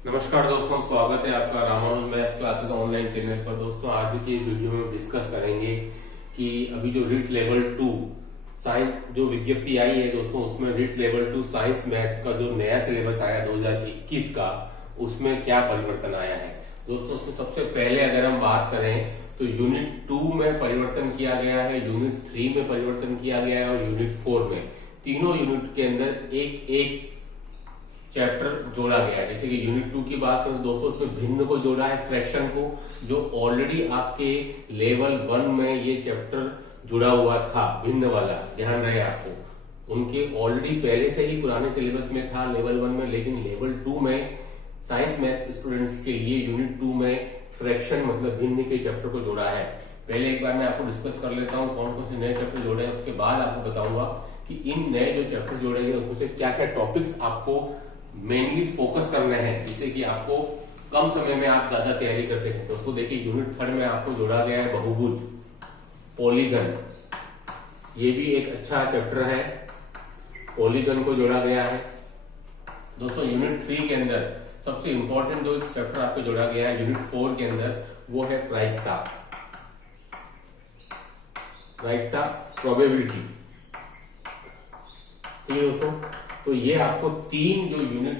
नमस्कार दोस्तों, स्वागत है आपका Ramanuj maths classes online channel पर। दोस्तों आज की इस वीडियो में डिस्कस करेंगे कि अभी जो रीट लेवल 2 साइंस जो विज्ञप्ति आई है दोस्तों, उसमें रीट लेवल 2 साइंस मैथ्स का जो नया सिलेबस आया 2021 का, उसमें क्या परिवर्तन आया है दोस्तों। उसमें सबसे पहले अगर हम बात करें तो यूनिट 2 में परिवर्तन किया गया है, यूनिट 3 में परिवर्तन किया गया है और यूनिट 4 में। तीनों यूनिट के अंदर एक एक चैप्टर जोड़ा गया है। जैसे कि यूनिट 2 की बात करें दोस्तों, उसमें भिन्न को जोड़ा है, फ्रैक्शन को, जो ऑलरेडी आपके लेवल 1 में ये चैप्टर जुड़ा हुआ था, भिन्न वाला, ध्यान रहे आपको। उनके ऑलरेडी पहले से ही पुराने सिलेबस में था लेवल 1 में, लेकिन लेवल 2 में साइंस मैथ्स स्टूडेंट्स के लिए यूनिट 2 में फ्रैक्शन मतलब भिन्न के चैप्टर को जोड़ा है। पहले एक बार मैं आपको डिस्कस कर लेता हूँ कौन कौन से नए चैप्टर जोड़े हैं, उसके बाद आपको बताऊंगा कि इन नए जो चैप्टर जोड़े गए उसमें से क्या क्या टॉपिक्स आपको मेनली फोकस करने हैं, जिससे कि आपको कम समय में आप ज्यादा तैयारी कर सकें। दोस्तों देखिए, यूनिट 3 में आपको जोड़ा गया है बहुभुज, पॉलीगन। ये भी एक अच्छा चैप्टर है, पॉलीगन को जोड़ा गया है दोस्तों। यूनिट 3 के अंदर सबसे इंपॉर्टेंट जो चैप्टर आपको जोड़ा गया है यूनिट 4 के अंदर, वो है प्रायिकता, प्रोबेबिलिटी। ठीक है दोस्तों, तो ये आपको तीन जो यूनिट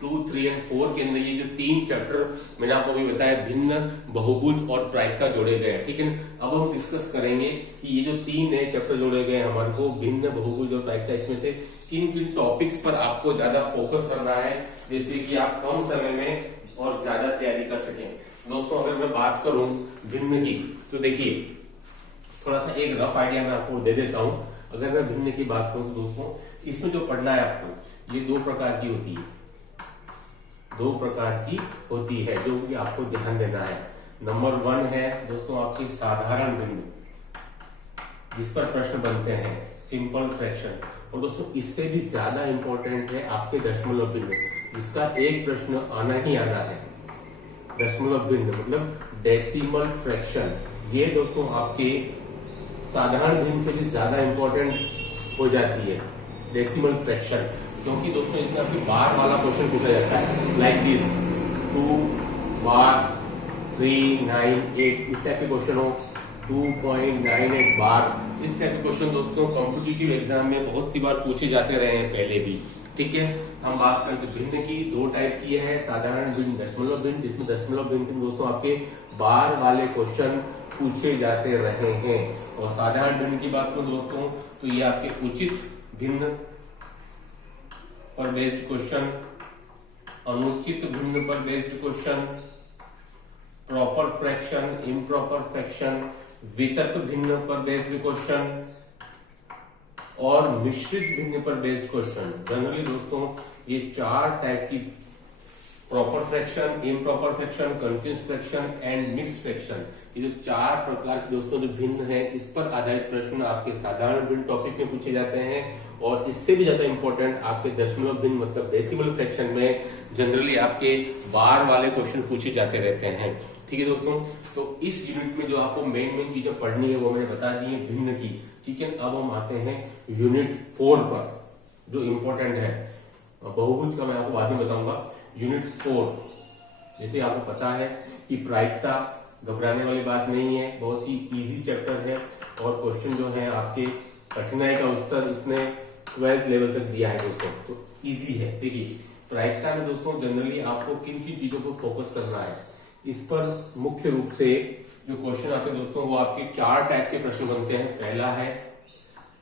2, 3 और 4 के अंदर ये जो तीन चैप्टर मैंने आपको अभी बताया, भिन्न, बहुभुज और प्रायिकता जोड़े गए। ठीक है, अब हम डिस्कस करेंगे कि ये जो तीन नए चैप्टर जोड़े गए हमारे को, भिन्न, बहुभुज और प्रायिकता, इसमें से किन किन टॉपिक्स पर आपको ज्यादा फोकस करना है, जैसे कि आप कम समय में और ज्यादा तैयारी कर सकें। दोस्तों अगर मैं बात करूं भिन्न की, तो देखिए थोड़ा सा एक रफ आइडिया मैं आपको दे देता हूं। अगर मैं भिन्न की बात करूं तो दोस्तों, इसमें जो पढ़ना है आपको, ये दो प्रकार की होती है, जो कि आपको ध्यान देना है। नंबर 1 है दोस्तों आपकी साधारण भिन्न, जिस पर प्रश्न बनते हैं, सिंपल फ्रैक्शन। और दोस्तों इससे भी ज्यादा इंपॉर्टेंट है आपके दशमलव भिन्न, जिसका एक प्रश्न आना ही आना है। दशमलव भिन्न मतलब डेसिमल फ्रैक्शन, ये दोस्तों आपके साधारण भिन्न से भी ज्यादा इंपॉर्टेंट हो जाती है, डेसिमल फ्रैक्शन। क्योंकि दोस्तों इसमें आपके बार वाला क्वेश्चन पूछा जाता है, लाइक दिस 2 बार 3 9 8, इस टाइप के क्वेश्चन हो, 2.98 बार, इस टाइप के क्वेश्चन दोस्तों कॉम्पिटिटिव एग्जाम में बहुत सी बार पूछे जाते रहे हैं पहले भी। ठीक है, हम बात करते भिन्न की, दो टाइप की है, साधारण भिन्न, दशमलव भिन्न, जिसमें दशमलव भिन्न के दोस्तों आपके बार वाले क्वेश्चन पूछे जाते रहे हैं। और साधारण भिन्न की बात करूं दोस्तों, तो ये आपके उचित भिन्न पर बेस्ड क्वेश्चन, अनुचित भिन्न पर based question, proper fraction, improper fraction, वितत भिन्न पर बेस्ड क्वेश्चन और मिश्रित भिन्न पर बेस्ड क्वेश्चन। जनरली दोस्तों ये चार टाइप की, proper fraction, improper fraction, continuous fraction and mixed fraction, ये जो चार प्रकार के दोस्तों जो भिन्न है, इस पर आधारित प्रश्न आपके साधारण भिन्न टॉपिक में पूछे जाते हैं। और इससे भी ज्यादा इंपॉर्टेंट आपके दशमलव भिन्न मतलब डेसिमल फ्रैक्शन में जनरली आपके बार वाले क्वेश्चन पूछे जाते रहते हैं। ठीक है दोस्तों, तो इस यूनिट में जो आपको मेन चीजें पढ़नी है वो मैंने बता दी है भिन्न की। ठीक है, अब हम आते हैं यूनिट 4 पर, जो इंपॉर्टेंट है। बहुभुज का मैं आपको बाद में बताऊंगा। यूनिट 4, जैसे आपको पता है कि प्रायिकता घबराने वाली बात नहीं है, बहुत ही इजी चैप्टर है और क्वेश्चन जो है आपके कठिनाई का उत्तर इसने 12th लेवल तक दिया है दोस्तों, तो इजी है। देखिए प्रायिकता में दोस्तों जनरली आपको किन किन चीजों को फोकस करना है, इस पर मुख्य रूप से जो क्वेश्चन आते हैं दोस्तों, वो आपके चार टाइप के प्रश्न बनते हैं। पहला है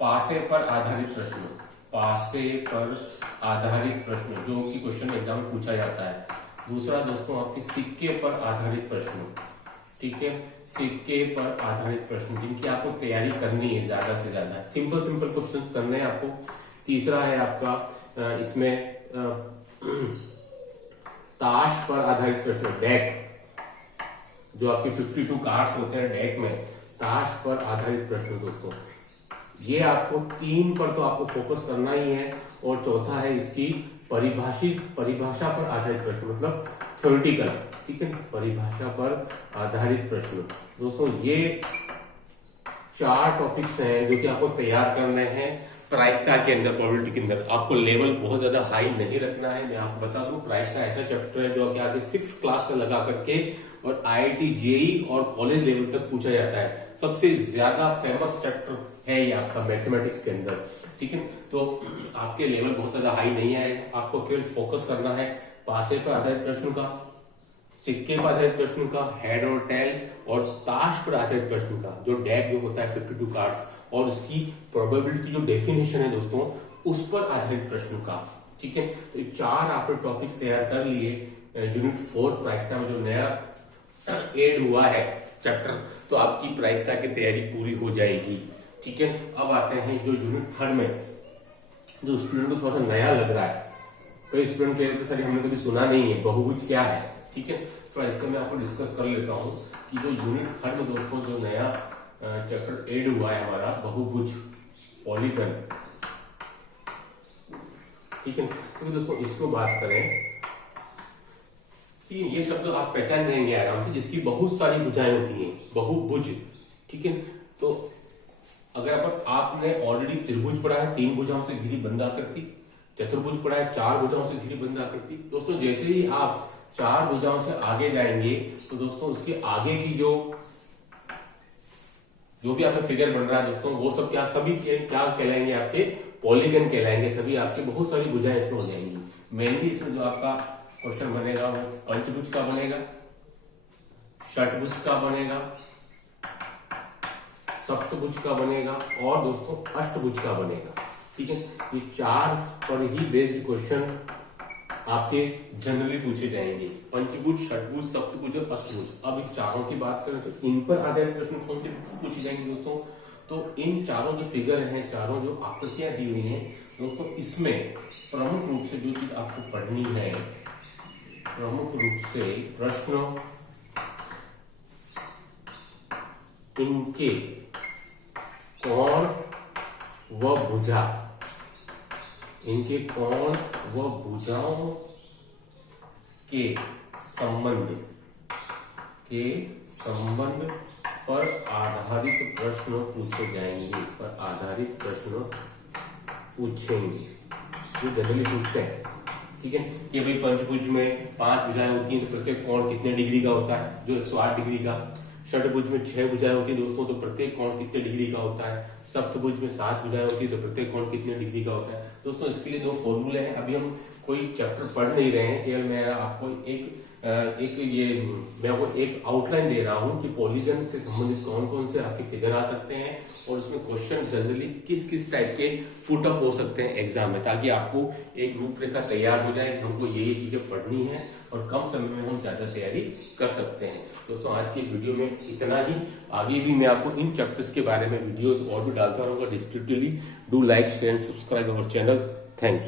पासे पर आधारित प्रश्न, पासे पर आधारित प्रश्न जो कि क्वेश्चन एग्जाम में पूछा जाता है। दूसरा दोस्तों आपके सिक्के पर आधारित प्रश्न, ठीक है, सिक्के पर आधारित प्रश्न जिनकी आपको तैयारी करनी है, ज्यादा से ज्यादा सिंपल क्वेश्चन करने हैं आपको। तीसरा है आपका इसमें ताश पर आधारित प्रश्न, डेक, जो आपके 52 कार्ड्स होते हैं डेक में, ताश पर आधारित प्रश्न दोस्तों, ये आपको 3 पर तो आपको फोकस करना ही है। और चौथा है इसकी परिभाषा पर आधारित प्रश्न मतलब थ्योरेटिकल, ठीक है, परिभाषा पर आधारित प्रश्न। दोस्तों ये 4 टॉपिक्स हैं जो कि आपको तैयार करने हैं प्रायिकता के अंदर, प्रोबेबिलिटी के अंदर आपको लेवल बहुत ज्यादा हाई नहीं रखना है। मैं आपको बता दूं, प्रायिकता ऐसा चैप्टर है जो कि आगे 6 क्लास से लगा करके और IIT जेई और कॉलेज लेवल तक पूछा जाता है। सबसे ज्यादा फेमस चैप्टर है ये आपका मैथमेटिक्स के अंदर, ठीक है। तो आपके लेवल बहुत ज्यादा हाई नहीं आएगा, आपको केवल फोकस करना है पासे पर आधारित प्रश्न का, सिक्के पर आधारित प्रश्न का, हेड और टेल और ताश पर आधारित प्रश्न का, जो डेक जो होता है 52 कार्ड्स और उसकी प्रोबेबिलिटी जो डेफिनेशन है दोस्तों उस पर आधारित प्रश्न का, ठीक है। तो 4 आपने टॉपिक्स तैयार कर लिए यूनिट 4 प्रायिकता में जो नया एड हुआ है चैप्टर, तो आपकी प्रायिकता की तैयारी पूरी हो जाएगी, ठीक है। अब आते हैं जो यूनिट 3 में जो स्टूडेंट को थोड़ा सा नया लग रहा है, कई स्टूडेंट कहते हैं सर हमने कभी सुना नहीं है बहुभुज क्या है, ठीक है। तो इसका मैं आपको डिस्कस कर लेता हूँ कि जो यूनिट 3 में दोस्तों जो नया चैप्टर एड हुआ है हमारा बहुभुज पॉलीगन, ठीक है। तो दोस्तों इसको बात करें कि ये शब्द आप पहचान जाएंगे आराम से, जिसकी बहुत सारी भुजाएं होती हैं, बहुभुज, ठीक है। तो अगर आपने ऑलरेडी त्रिभुज पढ़ा है 3 भुजाओं से घिरी बंद आकृति, चतुर्भुज पढ़ा है 4 भुजाओं से घिरी बंद आकृति। दोस्तों जैसे ही आप 4 भुजाओं से आगे जाएंगे तो दोस्तों उसके आगे की जो भी आपका फिगर बन रहा है दोस्तों, वो सब क्या सभी क्या कहलाएंगे, आपके पॉलीगन कहलाएंगे, सभी आपके बहुत सारी भुजाएं इसमें हो जाएंगी। मेनली इसमें जो आपका क्वेश्चन बनेगा वो पंचभुज का बनेगा, षटभुज का बनेगा, सप्तभुज का बनेगा और दोस्तों अष्टभुज का बनेगा, ठीक है। ये 4 पर ही बेस्ड क्वेश्चन आपके जनरली पूछे जाएंगे, पंचभुज, षटभुज, सप्तभुज और अष्टभुज। अब इन चारों की बात करें तो इन पर आधारित प्रश्न कौन से पूछे जाएंगे दोस्तों, तो इन चारों जो फिगर हैं, चारों जो आकृतियां दी हुई हैं दोस्तों, इसमें प्रमुख रूप से जो चीज आपको पढ़नी है, प्रमुख रूप से प्रश्न इनके कोण व भुजा, इनके कोण व भुजाओं के संबंध पर आधारित प्रश्न पूछे जाएंगे, पर आधारित प्रश्न पूछेंगे, जो जनरली पूछते हैं, ठीक है। कि भाई पंचभुज में 5 भुजाएं होती हैं तो प्रत्येक कोण कितने डिग्री का होता है, जो 108 डिग्री का। षटभुज में 6 भुजाएं होती है दोस्तों, तो प्रत्येक कोण कितने डिग्री का होता है। सप्तभुज में 7 भुजाएं होती है तो प्रत्येक कोण कितने डिग्री का होता है। दोस्तों इसके लिए 2 फॉर्मूले हैं। अभी हम कोई चैप्टर पढ़ नहीं रहे हैं, केवल मैं आपको एक आउटलाइन दे रहा हूं कि पॉलीगन से संबंधित कौन कौन से आपके फिगर आ सकते हैं और उसमें क्वेश्चन जनरली किस किस टाइप के पुट अप हो सकते हैं एग्जाम में, ताकि आपको एक रूपरेखा तैयार हो जाए कि हमको ये चीजें पढ़नी है और कम समय में हम ज्यादा तैयारी कर सकते हैं। दोस्तों आज की वीडियो में इतना ही। आगे भी मैं आपको इन चैप्टर्स के बारे में वीडियोस और भी डालता रहूंगा descriptively. Do like, share and subscribe our channel. Thanks.